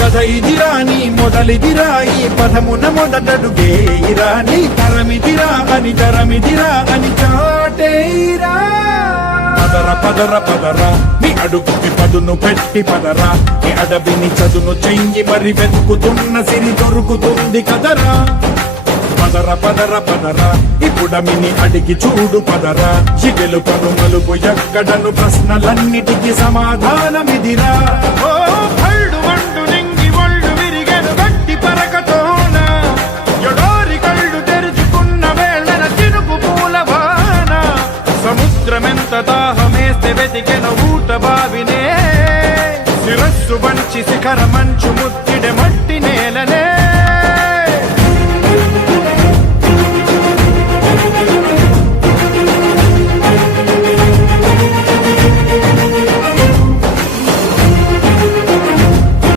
కథ ఇదిరా నీ మొదలిదిరా ఈ పదమున మొదటడుగేయిరా నీ తరమిదిరా అని తరమిదిరా అని చాటేయిరా పదర పదర పదరా నీ అడుగుకి పదును పెట్టి పదరా నీ అడవిని చదును చెయ్యి మరి వెతుకుతున్న సిరి దొరుకుతుంది కదరా పదర పదర పదరా ఇప్పుడమిని అడిగి చూడు పదరా చిగెలు పను మలుపు ఎక్కడను ప్రశ్నలన్నిటికీ సమాధానమిదిరా ఓ కళ్ళు వండు నింగి ఒళ్ళు విరిగెను గట్టి పరకతోన ఎడారి కళ్ళు తెరుచుకున్న వేళన చినుకు పూలవాన సముద్రమెంత దాహమేస్తే వెతికెను ఊట బావినే శిరస్సు వంచి శిఖర మంచు ముత్తిడె మట్టి నేలనే